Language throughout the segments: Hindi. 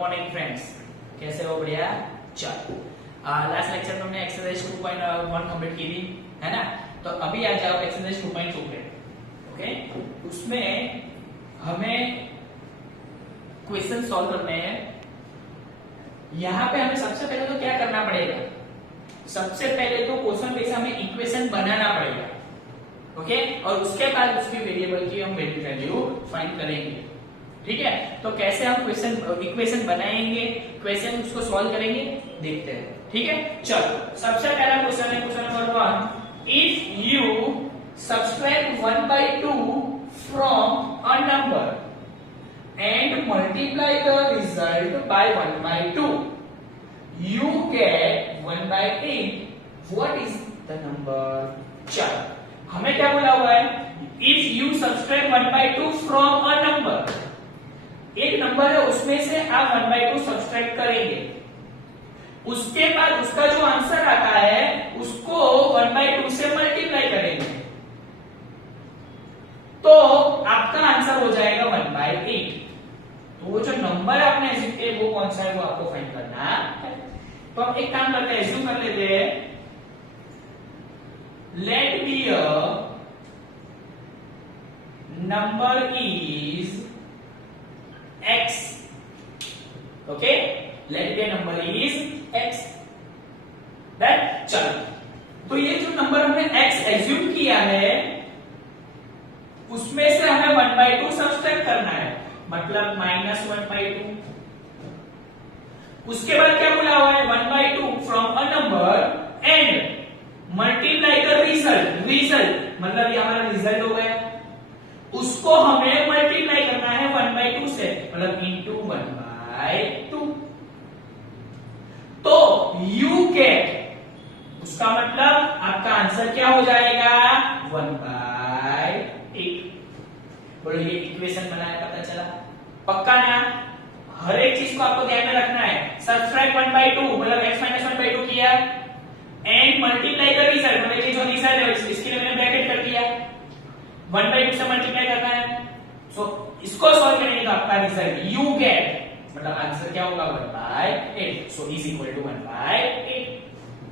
मॉर्निंग फ्रेंड्स, कैसे हो? बढ़िया। चलो, लास्ट लेक्चर में हमने एक्सरसाइज 2.1 कंप्लीट की थी, है ना? तो अभी आ जाओ एक्सरसाइज 2.2 पे। ओके, उसमें हमें क्वेश्चन सॉल्व करने हैं। यहाँ पे हमें सबसे पहले तो क्या करना पड़ेगा? सबसे पहले तो क्वेश्चन बेस हमें इक्वेशन बनाना पड़ेगा। ओके, और उसके बाद उसकी वेरिएबल की हम वैल्यू फाइंड करेंगे। ठीक है, तो कैसे हम इक्वेशन बनाएंगे, क्वेश्चन उसको सॉल्व करेंगे, देखते हैं। ठीक है, चलो सबसे पहला क्वेश्चन है question number 1। If you subtract 1/2 from a number and multiply the result by 1/2, you get 1/8. What is the number? चलो, हमें क्या बोला हुआ है? If you subtract 1/2 from a number, एक नंबर है उसमें से आप 1/2 सब्सट्रैक्ट करेंगे, उसके बाद उसका जो आंसर आता है उसको 1/2 से मल्टीप्लाई करेंगे, तो आपका आंसर हो जाएगा 1/8। तो वो जो नंबर आपने एज्यूम किया वो कौन सा है वो आपको फाइंड करना है। तो हम एक काम करते हैं, एज्यूम कर लेते हैं, let be a number is x। Okay, let be a number is x। That, चलो, तो ये जो नंबर हमने x एज्यूम किया है उसमें से हमें 1/2 सब्सट्रैक्ट करना है, मतलब -1/2। उसके बाद क्या बोला हुआ है? 1/2 from a number and multiply the result, मतलब ये हमारा रिजल्ट हो गया, उसको हमें मल्टीप्लाई करना है 1/2 से, मतलब इंटू 1/2। तो यू गेट, उसका मतलब आपका आंसर क्या हो जाएगा? 1/8। बोलो, ये इक्वेशन बनाया, पता चला? पक्का ना? हर एक चीज को आपको ध्यान में रखना है। सब्ट्रैक्ट 1/2 मतलब x - 1/2 किया, एंड मल्टीप्लाई द रिजल्ट, मतलब ये जो रिजल्ट है इसके लिए मैंने ब्रैकेट कर दिया, 1/2 से मल्टीप्लाई करना है। सो इसको सॉल्व करेंगे तो आपका रिजल्ट यू गेट, मतलब आंसर क्या होगा? 1/8। So is equal to 1/8।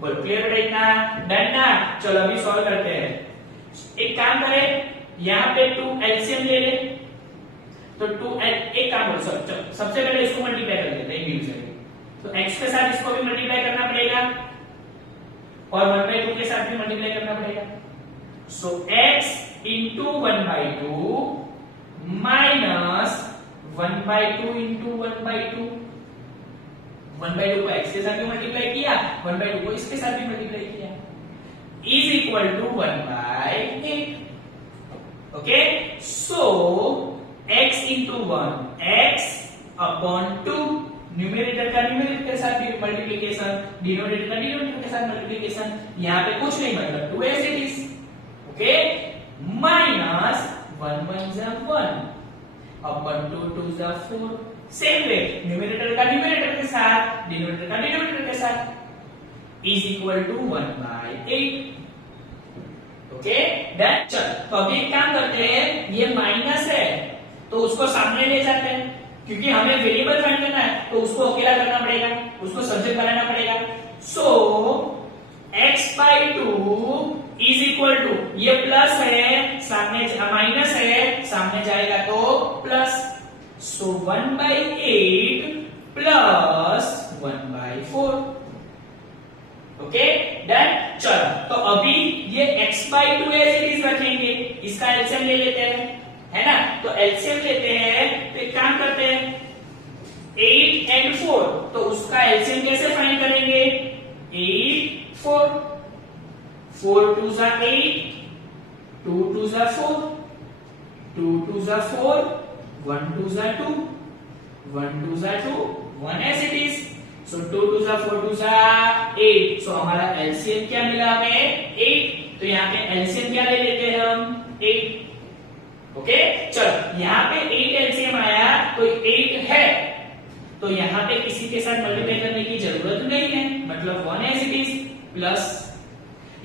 बोलो, क्लियर है इतना? डन ना? चलो अभी सॉल्व करते हैं। एक काम करें, यहाँ पे 2 एलसीएम ले ले, तो 2 एक काम करो, सबसे पहले इसको मल्टीप्लाई कर लेते हैं इंडिविजुअली। तो x के साथ इसको भी मल्टीप्लाई करना पड़ेगा और 1/2 के साथ भी मल्टीप्लाई करना पड़ेगा। सो x इंटू 1/2 माइनस 1/2 इंटू 1/2। 1/2 को x के साथ भी मल्टीप्लाई किया, 1/2 को इसके साथ भी मल्टीप्लाई किया, is equal to 1/8। Okay, so x into 1, x upon 2, numerator का न्यूमरेटर के साथ मल्टीप्लिकेशन, डिनोमिनेटर का डिनोमिनेटर के साथ मल्टीप्लिकेशन, यहाँ पे कुछ नहीं, मतलब 2 as it is। Okay, minus 1 1 जा 1 upon 2 2 जा 4। सेम वे न्यूमरेटर का न्यूमरेटर के साथ, डिनोमिनेटर का डिनोमिनेटर के साथ, is equal to 1/8। Okay, done. चल, तो अभी एक काम करते हैं, ये माइनस है तो उसको सामने ले जाते हैं, क्योंकि हमें वेरिएबल फाइंड करना है तो उसको अकेला करना पड़ेगा, उसको सब्जेक्ट बनाना पड़ेगा। सो x/2 इज इक्वल टू, ये प्लस है, सामने माइनस है, सामने जाएगा तो प्लस। सो 1/8 प्लस 1/4। Okay, done. चलो, तो अभी ये x/2 एज इट इज रखेंगे, इसका एलसीएम ले लेते हैं, है ना? तो एलसीएम लेते हैं, तो एक काम करते हैं, 8 and 4, तो उसका एलसीएम कैसे फाइंड करेंगे? 8 4 4 2 जा 8, 2 2 जा 4, 2 2 जा 4, 1 2 जा 2, 1 2 जा 2, 1 as it is। सो 2 2 जा 4 2 जा 8। सो हमारा एलसीएम क्या मिला हमें? 8। तो यहाँ पे एलसीएम क्या ले लेते हैं हम? 8। ओके, चलो, यहाँ पे 8 एलसीएम आया तो 8 है, तो यहाँ पे किसी के साथ मल्टीप्लाई करने की जरूरत नहीं है, मतलब 1 as it is प्लस,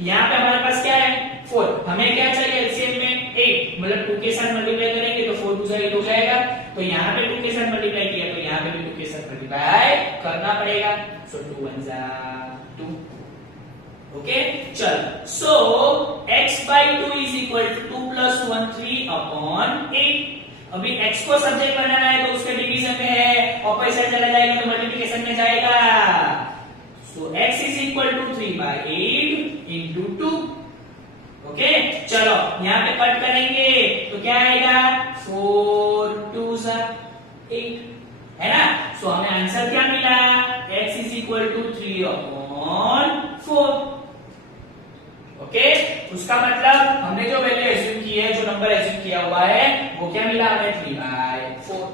यहाँ पे हमारे पास क्या है? 4। हमें क्या चाहिए एलसीएम में? 8, मतलब 2 के साथ मल्टीप्लाई करेंगे तो 4 2 जा 8 हो जाएगा, तो यहाँ पे 2 के साथ मल्टीप्लाई किया तो यहाँ पे भी 2 के साथ मल्टीप्लाई करना पड़ेगा। सो 2 1 जा 2। ओके चल, सो x/2 इज इक्वल टू 2 + 1 3/8। अभी x को सब्जेक्ट बनाना है तो उसके डिवीजन में है, ऑपोजिट चला जाएगा तो मल्टीप्लिकेशन में जाएगा। So x is equal to 3/8 into 2। Okay चलो यहाँ पे कट करेंगे तो क्या आएगा 4 2 8 है ना। सो हमें आंसर क्या मिला, x is equal to 3/4। Okay उसका मतलब हमने जो वैल्यू एज्यूम की है, जो नंबर एज्यूम किया हुआ है वो क्या मिला हमें 3/4।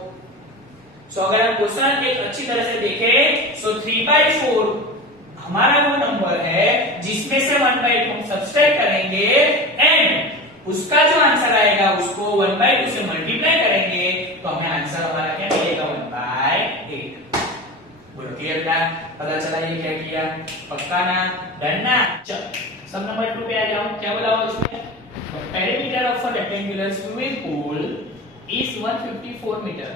सो अगर हम क्वेश्चन एक अच्छी तरह से देखें, सो 3/4 हमारा वो नंबर है जिसमें से 1/2 हम सब्सट्रैक्ट करेंगे एंड उसका जो आंसर आएगा उसको 1/2 से मल्टीप्लाई करेंगे तो हमें आंसर हमारा क्या मिलेगा 1/8। बोलो क्लियर था, पता चला ये क्या किया, पक्का ना, डन ना। चल सब नंबर 2 पे आ जाओ, क्या बोला हुआ उसमें, perimeter of a rectangular swimming pool is 154 metre,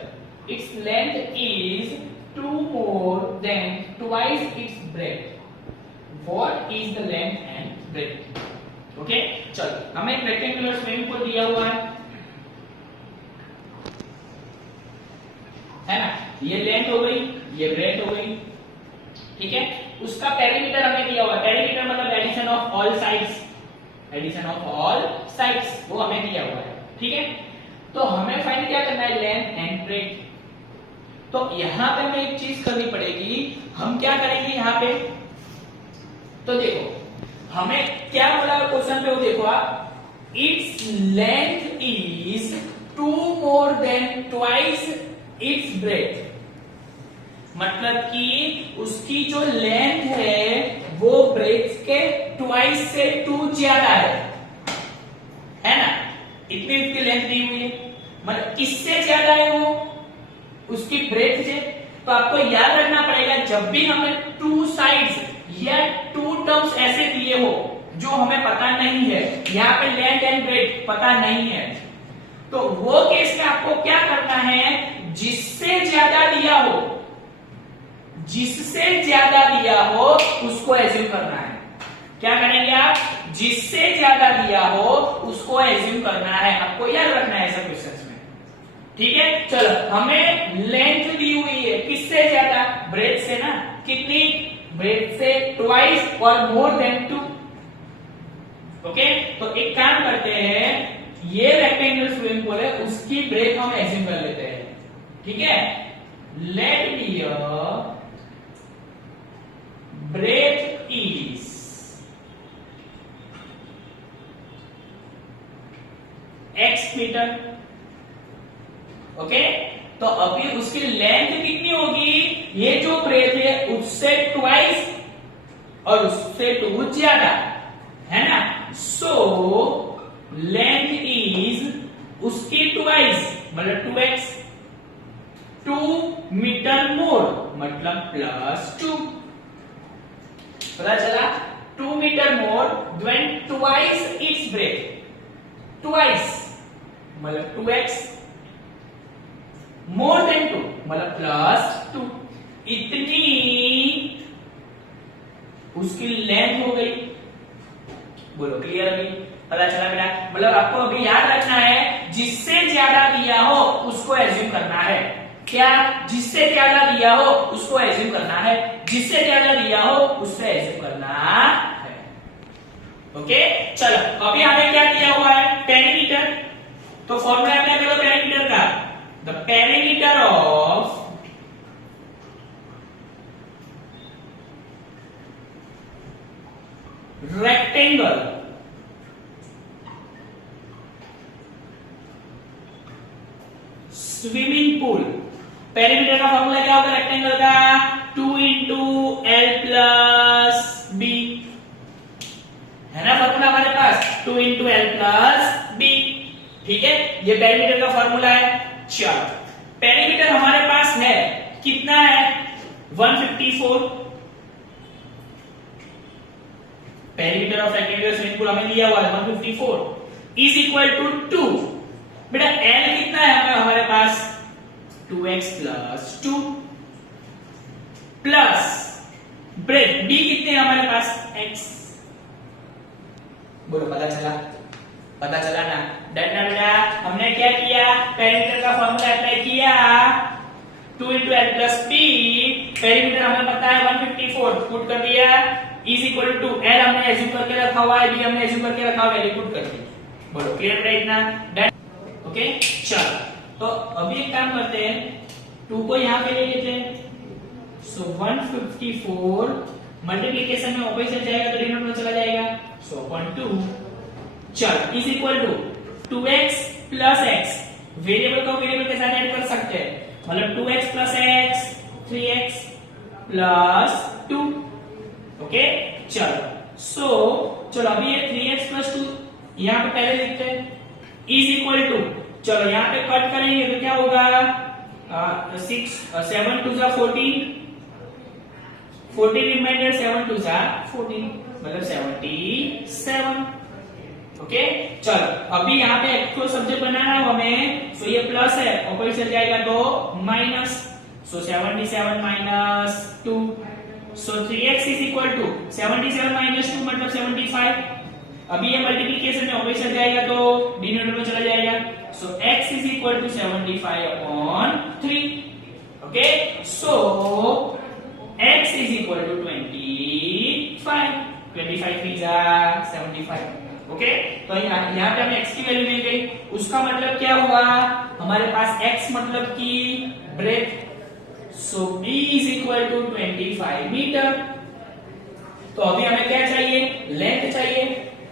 its length is 2 more than twice its breadth. What is the length and breadth? Okay चल, हमें एक रेक्टेंगुलर स्विमिंग पूल दिया हुआ है ना, ये लेंथ हो गई, ये ब्रेथ हो गई, ठीक है। उसका पेरीमीटर हमें दिया हुआ है, पेरीमीटर मतलब addition of all sides, addition of all sides वो हमें दिया हुआ है, ठीक है। तो हमें फाइंड क्या करना है, लेंथ एंड ब्रेथ। तो यहां पे हमें एक चीज करनी पड़ेगी, हम क्या करेंगे यहां पे, तो देखो हमें क्या बोला क्वेश्चन पे, वो देखो आप, it's length is 2 more than twice its breadth, मतलब कि उसकी जो लेंथ है वो ब्रेथ के ट्वाइस से 2 ज्यादा है ना, इतनी उसकी लेंथ दी हुई है, मतलब किससे ज्यादा है वो, उसकी ब्रेथ से। तो आपको याद रखना पड़ेगा जब भी हमें 2 साइड्स या 2 टर्म्स ऐसे दिए हो जो हमें पता नहीं है, यहाँ पे लेंथ एंड ब्रेथ पता नहीं है, तो वो केस में आपको क्या करना है, जिससे ज्यादा दिया हो, जिससे ज्यादा दिया हो उसको एज्यूम करना है। क्या करेंगे आप, जिससे ज्यादा दिया हो उसको एज्यूम करना है, आपको याद रखना है ऐसा क्वेश्चंस में, ठीक है। चलो हमें लेंथ दी हुई है, किससे ज्यादा, ब्रेथ से ना, कितनी, ब्रेथ से ट्वाइस और मोर देन 2। ओके तो एक काम करते हैं, ये रेक्टेंगुलर स्विमिंग पूल है उसकी ब्रेथ हम एज्यूम कर लेते हैं, ठीक है। Let be breadth is x metre. Okay तो अभी उसकी लेंथ कितनी होगी, ये जो ब्रेथ है उससे ट्वाइस और उससे 2 ज्यादा है ना। सो लेंथ इज उसकी ट्वाइस मतलब 2x, 2 मीटर मोर मतलब +2, पता चला, 2 metre more when twice its breadth, twice मतलब 2x, more than 2 मतलब +2, इतनी उसकी लेंथ हो गई। बोलो क्लियर, अभी पता चला बेटा, मतलब आपको अभी याद रखना है जिससे ज्यादा दिया हो उसको एज्यूम करना है, क्या, जिससे ज्यादा दिया हो उसको एज्यूम करना है, जिससे ज्यादा दिया हो उससे एज्यूम करना है। ओके चलो अभी हमें क्या दिया हुआ है, पेरीमीटर, तो फॉर्मूला अप्लाई करो पेरीमीटर का, the perimeter of rectangle swimming pool, perimeter का फॉर्मूला क्या होगा रेक्टेंगल का, 2 × L + B है ना फॉर्मूला हमारे पास, 2 × L + B, ठीक है, ये पेरीमीटर का फॉर्मूला है। चलो पेरीमीटर हमारे पास है, कितना है 154, perimeter of rectangular swimming pool हमें दिया हुआ है 154 इज इक्वल टू 2, बेटा L कितना है हमें हमारे पास 2x + 2, प्लस ब्रेथ b कितने हैं हमारे पास x। बोलो पता चला ना। डरना बेटा, हमने क्या किया, पेरीमीटर का फॉर्मूला अप्लाई किया 2 × l + b। पेरीमीटर हमें पता है 154, पुट कर दिया इज इक्वल टू l हमने एज्यूम करके रखा हुआ है, b हमने एज्यूम करके रखा हुआ है, वैल्यू पुट कर दी। बोलो क्लियर है इतना? डन। ओके चलो, तो अभी एक काम करते हैं, 2 को यहां पे ले लेते हैं। सो 154 मल्टीप्लिकेशन में ऊपर चल जाएगा तो डिनोमिनेटर में चला जाएगा, सो अपॉन 2। चल is equal to 2x + x, variable को वेरिएबल के साथ ऐड कर सकते हैं, मतलब 2x + x 3x + 2। ओके चलो, सो चलो अभी ये 3x + 2 यहां पे पहले लिखते हैं, इज इक्वल टू, चलो यहां पे कट करेंगे तो क्या होगा, 7 2 14, 14 रिमाइंडर 7 2 14, मतलब 77। ओके चलो, अभी यहाँ पे एक को सब्जेक्ट बनाना है हमें, सो ये प्लस है, ऊपर चल जाएगा तो माइनस, सो 77 - 2, सो 3x = 77 - 2 मतलब 75। अभी ये मल्टीप्लिकेशन में ऊपर चल जाएगा तो डिनोमिनेटर में चला जाएगा, so x = 75/3। Okay so x = 25, 25 3 = 75। Okay तो यहाँ पे हमें x की वैल्यू मिल गई, उसका मतलब क्या हुआ, हमारे पास x मतलब की ब्रेथ, सो b = 25 मीटर। तो अभी हमें क्या चाहिए, लेंथ चाहिए,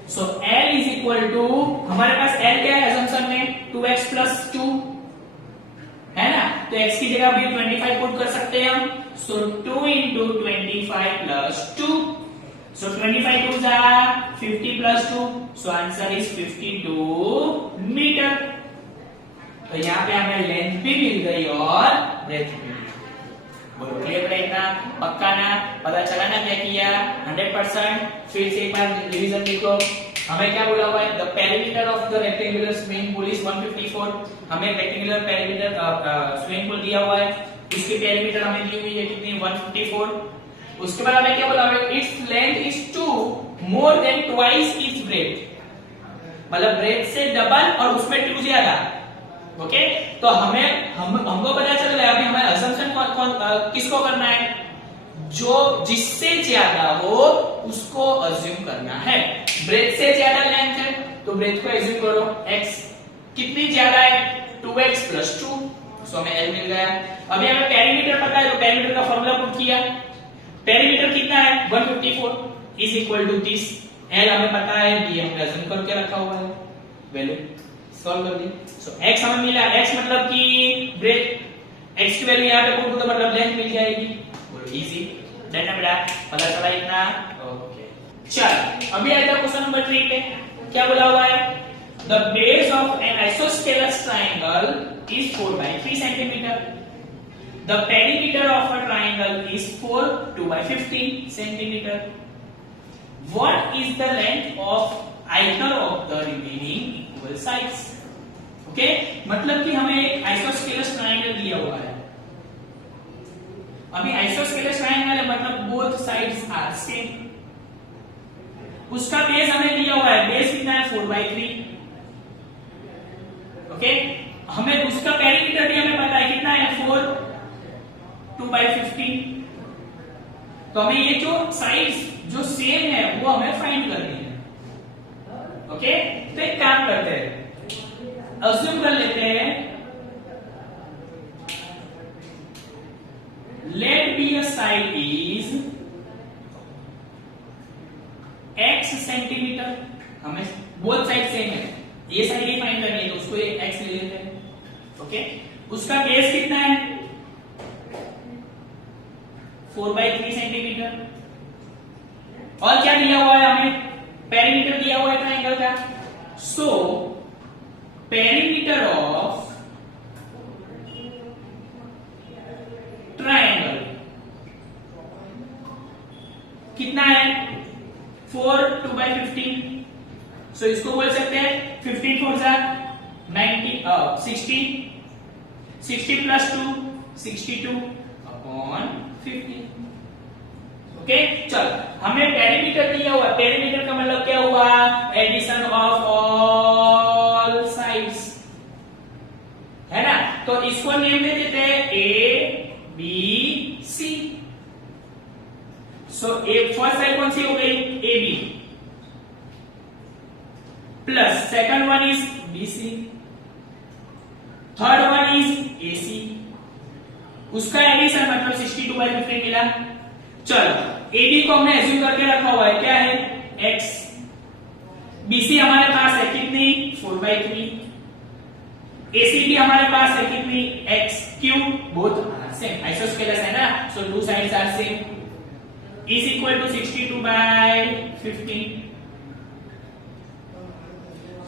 सो l = हमारे पास l क्या है असम्पशन में 2x + 2 है ना, तो x की जगह भी 25 पुट कर सकते हैं हम, सो 2 × 25 + 2, so 25 2s are 50 + 2, so answer is 52 metre. तो यहाँ पे हमें लेंथ भी मिल गई और ब्रेथ भी मिल गई। बोलो क्लियर है इतना? पक्का ना? पता चला ना क्या किया? 100%। फिर से एक बार रिवीजन लिखो, हमें क्या बोला हुआ है, the perimeter of the rectangular swimming pool is 154। हमें रेक्टेंगुलर पेरीमीटर स्विमिंग पूल दिया हुआ है, उसकी पेरीमीटर हमें दी हुई है कितनी, 154। उसके बाद हमें क्या बोला हुआ है, it's length is 2 more than twice its breath, मतलब ब्रेथ से डबल और उसमें 2 ज्यादा। ओके तो हमको पता चल रहा है, अभी हमारा असम्पशन किसको करना है, जो जिससे ज्यादा हो उसको अज्यूम करना है। ब्रेथ से ज्यादा लेंथ है तो ब्रेथ को अज्यूम करो, x कितनी ज्यादा है, 2x + 2, सो हमें l मिल गया। अभी हमें पेरीमीटर पता है तो पेरीमीटर का फॉर्मूला पुट किया, पेरीमीटर कितना है 154 इज इक्वल टू 30, l हमें पता है, b हमने अज्यूम करके रखा हुआ है, वैल्यू सॉल्व कर दी। सो x हमें मिला, x मतलब कि ब्रेथ, x की वैल्यू यहां पे पुट करो मतलब लेंथ मिल जाएगी। बोलो इजी, डन है बेटा? पता चला इतना? ओके चल अभी आएगा क्वेश्चन नंबर 3 पे, क्या बोला हुआ है, the base of an isosceles triangle is 4/3 centimetre, the perimeter of a triangle is 4 2/15 centimeter. What is the length of either of the remaining equal sides? Okay, मतलब कि हमें एक आइसोस्केलस ट्रायंगल दिया हुआ है। अभी आइसोस्केलस ट्रायंगल है मतलब बोथ साइड्स आर सेम, उसका बेस हमें दिया हुआ है, बेस कितना है 4/3। ओके हमें उसका पेरीमीटर भी हमें पता है कितना है 4 2/15, तो हमें ये जो साइड्स जो सेम है वो हमें फाइंड करनी है। ओके तो एक काम करते हैं, अज्यूम कर लेते हैं, let be a side is x centimetre, हमें बोथ साइड सेम है, ये साइड ही फाइंड करनी है तो उसको ये x ले लेते हैं। ओके उसका बेस कितना है 4/3 सेंटीमीटर, और क्या दिया हुआ है हमें, पेरीमीटर दिया हुआ है ट्रायंगल का, सो पेरीमीटर ऑफ ट्रायंगल कितना है 4 2/15, सो इसको बोल सकते हैं 15 4 90 60 60 + 2 62/50। ओके चल, हमें पेरीमीटर दिया हुआ, पेरीमीटर का मतलब क्या हुआ, एडिशन ऑफ ऑल साइड्स, है ना। तो इसको नेम दे देते हैं A B C. So A first side कौन सी हो गई, A B, plus second one is B C, third one is A C, उसका एडिशन मतलब 62/15 मिला। चलो ए बी को हमने एज्यूम करके रखा हुआ है, क्या है x, BC हमारे पास है कितनी 4/3, AC भी हमारे पास है कितनी x cube, both same isosceles है ना, so two sides are same, is equal to 62/15।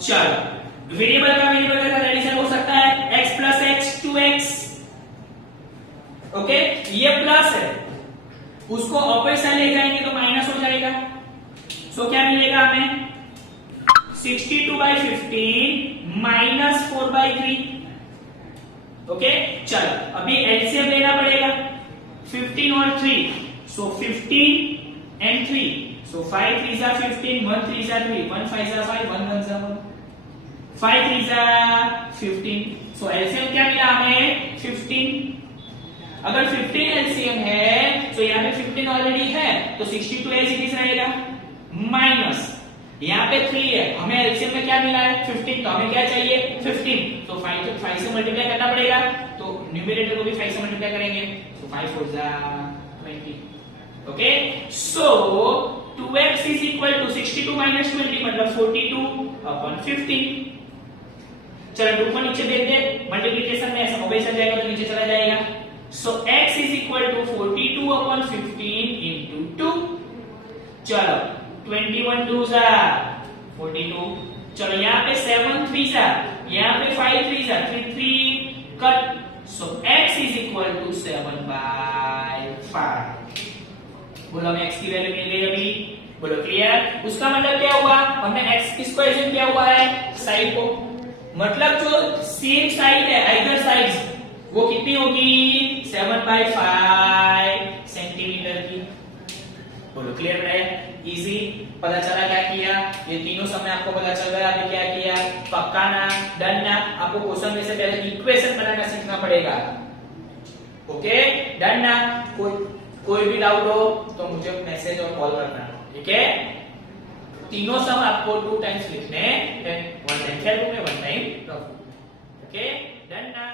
चलो वेरिएबल का एडिशन हो सकता है x plus x 2x, okay ये प्लस है, उसको ऑपोजिट साइड ले जाएंगे तो माइनस हो जाएगा। सो क्या मिलेगा हमें 62/15 माइनस 4/3। ओके चलो अभी एलसीएम लेना पड़ेगा, 15 और 3, सो 15 and 3, so 5 3s are 15, 1 3s are 3, 1 5s are 5, 1 1s are 1, 5 3s are 15, so LCM क्या मिला हमें 15। अगर 15 एलसीएम है तो यहाँ पे 15 ऑलरेडी है तो 62 एज इट इज रहेगा, माइनस यहाँ पे 3 है, हमें एलसीएम में क्या मिला है 15, तो हमें क्या चाहिए 15, तो 5 से मल्टीप्लाई करना पड़ेगा, तो न्यूमरेटर को भी 5 से मल्टीप्लाई करेंगे, तो 5 4 जा 20। Okay so 2x is equal to 62 minus 20 मतलब 42/15। चलो 2 को नीचे देख दे, मल्टीप्लिकेशन में ऐसा ऑपोजिट साइड जाएगा तो नीचे चला जाएगा, so x is equal to 42/15 into 2। चलो 21 2 जा 42, चलो यहाँ पे 7 3 जा, यहाँ पे 5 3 जा, 3 3 cut, so x is equal to 7/5। बोलो हमें x की वैल्यू मिल गई अभी, बोलो क्लियर। उसका मतलब क्या हुआ, हमने x किसको एज्यूम किया हुआ है, साइड को, मतलब जो सेम साइड है आइदर साइड्स वो कितनी होगी 7/5 सेंटीमीटर की। बोलो क्लियर है, इजी, पता चला क्या किया, ये तीनों समय आपको पता चल गया अभी क्या किया, पक्का ना, डन ना, आपको क्वेश्चन में से पहले इक्वेशन बनाना सीखना पड़ेगा। ओके डन ना, कोई भी डाउट हो तो मुझे मैसेज और कॉल करना, ठीक है। तीनों सम आपको 2 टाइम्स लिखने, 1 टाइम खेल में 1 टाइम, ओके डन ना।